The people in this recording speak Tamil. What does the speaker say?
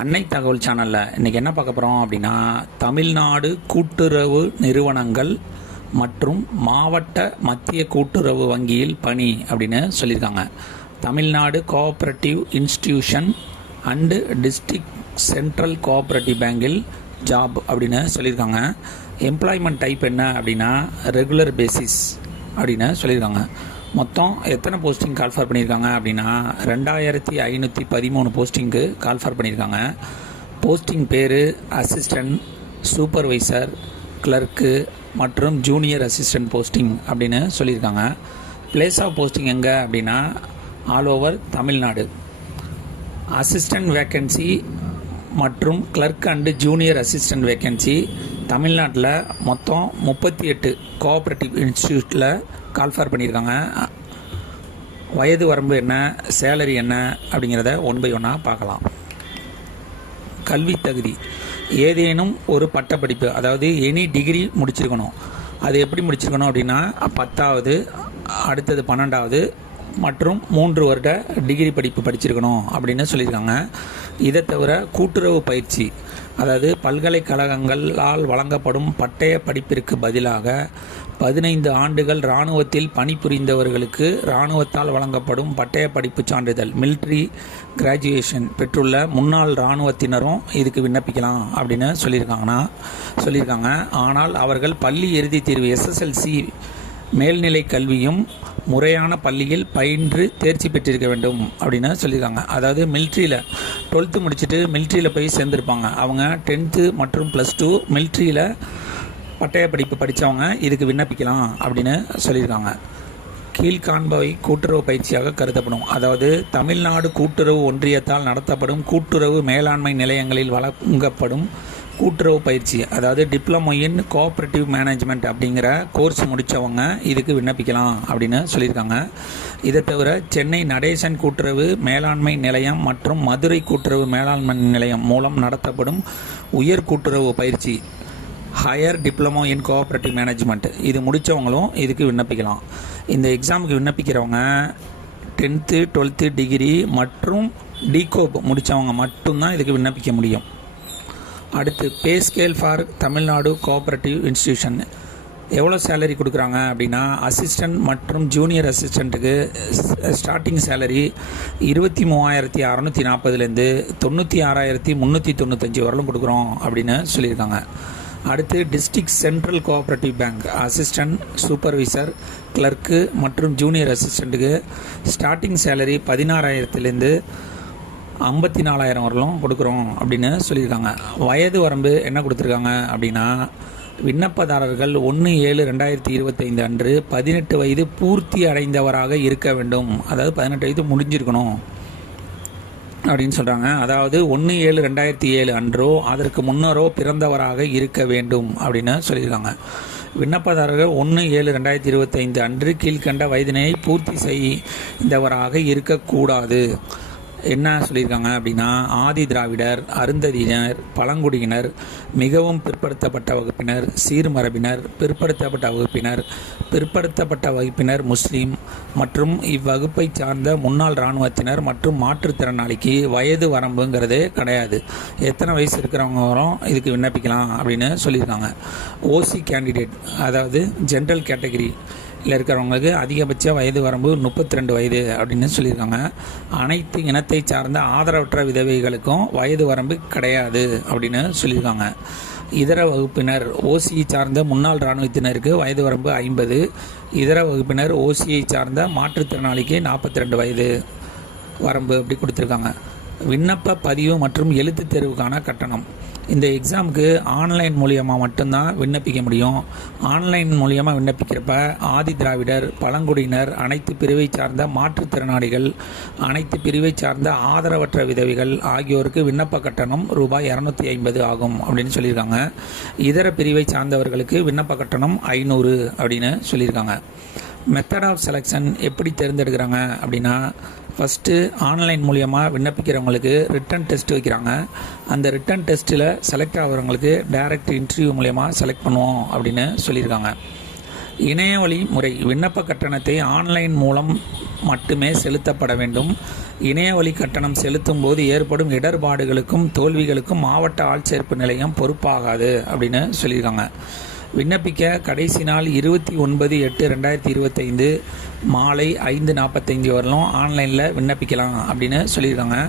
அன்னை தகவல் சேனலில் இன்றைக்கி என்ன பார்க்க போகிறோம் அப்படின்னா தமிழ்நாடு கூட்டுறவு நிறுவனங்கள் மற்றும் மாவட்ட மத்திய கூட்டுறவு வங்கியில் பணி அப்படின்னு சொல்லியிருக்காங்க. Tamil Nadu cooperative institution and district central cooperative பேங்கில் ஜாப் அப்படின்னு சொல்லியிருக்காங்க. எம்ப்ளாய்மெண்ட் டைப் என்ன அப்படின்னா ரெகுலர் பேசிஸ் அப்படின்னு சொல்லியிருக்காங்க. மொத்தம் எத்தனை போஸ்டிங் கால்ஃபார் பண்ணியிருக்காங்க அப்படின்னா ரெண்டாயிரத்தி ஐநூற்றி பதிமூணு போஸ்டிங்க்கு கால்ஃபர் பண்ணியிருக்காங்க. போஸ்டிங் பேர் அசிஸ்டன்ட் சூப்பர்வைசர் கிளர்க்கு மற்றும் ஜூனியர் அசிஸ்டன்ட் போஸ்டிங் அப்படின்னு சொல்லியிருக்காங்க. பிளேஸ் ஆஃப் போஸ்டிங் எங்கே அப்படின்னா all over Tamil Nadu. Assistant vacancy மற்றும் clerk and junior assistant vacancy தமிழ்நாட்டில் மொத்தம் முப்பத்தி எட்டு கோஆப்ரேட்டிவ் இன்ஸ்டியூட்டில் கால்ஃபேர் பண்ணியிருக்காங்க. வயது வரம்பு என்ன சேலரி என்ன அப்படிங்கிறத ஒன் பை ஒன்னாக பார்க்கலாம். கல்வி தகுதி. ஏதேனும் ஒரு பட்டப்படிப்பு அதாவது எனி டிகிரி முடிச்சிருக்கணும். அது எப்படி முடிச்சிருக்கணும் அப்படின்னா பத்தாவது அடுத்தது பன்னெண்டாவது மற்றும் மூன்று வருட டிகிரி படிப்பு படிச்சிருக்கணும் அப்படின்னு சொல்லியிருக்காங்க. இதை தவிர கூட்டுறவு பயிற்சி அதாவது பல்கலைக்கழகங்களால் வழங்கப்படும் பட்டய படிப்பிற்கு பதிலாக பதினைந்து ஆண்டுகள் இராணுவத்தில் பணிபுரிந்தவர்களுக்கு இராணுவத்தால் வழங்கப்படும் பட்டய படிப்பு சான்றிதழ் மிலிட்ரி கிராஜுவேஷன் பெற்றுள்ள முன்னாள் இராணுவத்தினரும் இதுக்கு விண்ணப்பிக்கலாம் அப்படின்னு சொல்லியிருக்காங்கன்னா சொல்லியிருக்காங்க. ஆனால் அவர்கள் பள்ளி இறுதித் தேர்வு எஸ்எஸ்எல்சி மேல்நிலை கல்வியும் முறையான பள்ளியில் பயின்று தேர்ச்சி பெற்றிருக்க வேண்டும் அப்படின்னு சொல்லியிருக்காங்க. அதாவது மிலிட்ரியில் டுவெல்த்து முடிச்சுட்டு மிலிட்ரியில் போய் சேர்ந்துருப்பாங்க. அவங்க டென்த்து மற்றும் ப்ளஸ் டூ மிலிட்ரியில் பட்டய படிப்பு படித்தவங்க இதுக்கு விண்ணப்பிக்கலாம் அப்படின்னு சொல்லியிருக்காங்க. கீழ்காண்பவை கூட்டுறவு பயிற்சியாக கருதப்படும். அதாவது தமிழ்நாடு கூட்டுறவு ஒன்றியத்தால் நடத்தப்படும் கூட்டுறவு மேலாண்மை நிலையங்களில் வழங்கப்படும் கூட்டுறவு பயிற்சி அதாவது டிப்ளமோ இன் கோஆப்ரேட்டிவ் மேனேஜ்மெண்ட் அப்படிங்கிற கோர்ஸ் முடித்தவங்க இதுக்கு விண்ணப்பிக்கலாம் அப்படின்னு சொல்லியிருக்காங்க. இதை தவிர சென்னை நடேசன் கூட்டுறவு மேலாண்மை நிலையம் மற்றும் மதுரை கூட்டுறவு மேலாண்மை நிலையம் மூலம் நடத்தப்படும் உயர் கூட்டுறவு பயிற்சி higher diploma in cooperative management இது முடித்தவங்களும் இதுக்கு விண்ணப்பிக்கலாம். இந்த எக்ஸாமுக்கு விண்ணப்பிக்கிறவங்க டென்த்து டுவெல்த்து டிகிரி மற்றும் டிகோப் முடித்தவங்க மட்டும்தான் இதுக்கு விண்ணப்பிக்க முடியும். அடுத்து pay scale for Tamil Nadu cooperative institution எவ்வளோ சேலரி கொடுக்குறாங்க அப்படின்னா அசிஸ்டன்ட் மற்றும் ஜூனியர் அசிஸ்டண்ட்டுக்கு ஸ்டார்டிங் சேலரி இருபத்தி மூவாயிரத்தி அறநூற்றி நாற்பதுலேருந்து தொண்ணூற்றி ஆறாயிரத்தி முந்நூற்றி தொண்ணூத்தஞ்சு வரலும் கொடுக்குறோம் அப்படின்னு சொல்லியிருக்காங்க. அடுத்து district central cooperative bank assistant supervisor clerk மற்றும் ஜூனியர் அசிஸ்டண்ட்டுக்கு ஸ்டார்டிங் சேலரி பதினாறாயிரத்துலேருந்து ஐம்பத்தி நாலாயிரம் வரலும் கொடுக்குறோம் அப்படின்னு சொல்லியிருக்காங்க. வயது வரம்பு என்ன கொடுத்துருக்காங்க அப்படின்னா விண்ணப்பதாரர்கள் ஒன்று ஏழு ரெண்டாயிரத்தி இருபத்தைந்து அன்று பதினெட்டு வயது பூர்த்தி அடைந்தவராக இருக்க வேண்டும். அதாவது பதினெட்டு வயது முடிஞ்சிருக்கணும் அப்படின்னு சொல்கிறாங்க அதாவது ஒன்று ஏழு ரெண்டாயிரத்தி ஏழு அன்றோ அதற்கு முன்னரோ பிறந்தவராக இருக்க வேண்டும் அப்படின்னு சொல்லியிருக்காங்க. விண்ணப்பதாரர்கள் ஒன்று ஏழு ரெண்டாயிரத்தி இருபத்தைந்து அன்று கீழ்கண்ட வயதினை பூர்த்தி செய்தவராக இருக்கக்கூடாது. என்ன சொல்லியிருக்காங்க அப்படின்னா ஆதி திராவிடர் அருந்ததியினர் பழங்குடியினர் மிகவும் பிற்படுத்தப்பட்ட வகுப்பினர் சீர்மரபினர் பிற்படுத்தப்பட்ட வகுப்பினர் பிற்படுத்தப்பட்ட வகுப்பினர் முஸ்லீம் மற்றும் இவ்வகுப்பை சார்ந்த முன்னாள் இராணுவத்தினர் மற்றும் மாற்றுத்திறனாளிக்கு வயது வரம்புங்கிறதே கிடையாது. எத்தனை வயசு இருக்கிறவங்க வரும் இதுக்கு விண்ணப்பிக்கலாம் அப்படின்னு சொல்லியிருக்காங்க. ஓசி கேண்டிடேட் அதாவது ஜென்ரல் கேட்டகரி இருக்கிறவங்களுக்கு அதிகபட்ச வயது வரம்பு முப்பத்தி ரெண்டு வயது அப்படின்னு சொல்லியிருக்காங்க. அனைத்து இனத்தை சார்ந்த ஆதரவற்ற விதவைகளுக்கும் வயது வரம்பு கிடையாது அப்படின்னு சொல்லியிருக்காங்க. இதர வகுப்பினர் ஓசியை சார்ந்த முன்னாள் இராணுவத்தினருக்கு வயது வரம்பு ஐம்பது. இதர வகுப்பினர் ஓசியை சார்ந்த மாற்றுத்திறனாளிக்கு நாற்பத்தி ரெண்டு வயது வரம்பு அப்படி கொடுத்துருக்காங்க. விண்ணப்ப பதிவு மற்றும் எழுத்துத் தேர்வுக்கான கட்டணம். இந்த எக்ஸாமுக்கு ஆன்லைன் மூலியமாக மட்டும்தான் விண்ணப்பிக்க முடியும். ஆன்லைன் மூலியமாக விண்ணப்பிக்கிறப்ப ஆதி திராவிடர் பழங்குடியினர் அனைத்து பிரிவை சார்ந்த மாற்றுத்திறனாளிகள் அனைத்து பிரிவை சார்ந்த ஆதரவற்ற விதவிகள் ஆகியோருக்கு விண்ணப்ப கட்டணம் ரூபாய் இரநூத்தி ஐம்பது ஆகும் அப்படின்னு சொல்லியிருக்காங்க. இதர பிரிவை சார்ந்தவர்களுக்கு விண்ணப்ப கட்டணம் ஐநூறு அப்படின்னு சொல்லியிருக்காங்க. மெத்தட் ஆஃப் செலெக்ஷன் எப்படி தேர்ந்தெடுக்கிறாங்க அப்படின்னா ஃபஸ்ட்டு ஆன்லைன் மூலியமாக விண்ணப்பிக்கிறவங்களுக்கு ரிட்டன் டெஸ்ட் வைக்கிறாங்க. அந்த ரிட்டன் டெஸ்ட்டில் செலக்ட் ஆகிறவங்களுக்கு டைரக்ட் இன்டர்வியூ மூலியமாக செலக்ட் பண்ணுவோம் அப்படின்னு சொல்லியிருக்காங்க. இணையவழி முறை விண்ணப்ப கட்டணத்தை ஆன்லைன் மூலம் மட்டுமே செலுத்தப்பட வேண்டும். இணையவழி கட்டணம் செலுத்தும் போது ஏற்படும் இடர்பாடுகளுக்கும் தோல்விகளுக்கும் மாவட்ட ஆட்சேர்ப்பு நிலையம் பொறுப்பாகாது அப்படின்னு சொல்லியிருக்காங்க. விண்ணப்பிக்க கடைசி நாள் இருபத்தி ஒன்பது எட்டு ரெண்டாயிரத்தி இருபத்தைந்து மாலை ஐந்து நாற்பத்தைந்து வரலும். ஆன்லைனில் விண்ணப்பிக்கலாம் அப்படின்னு சொல்லியிருக்காங்க.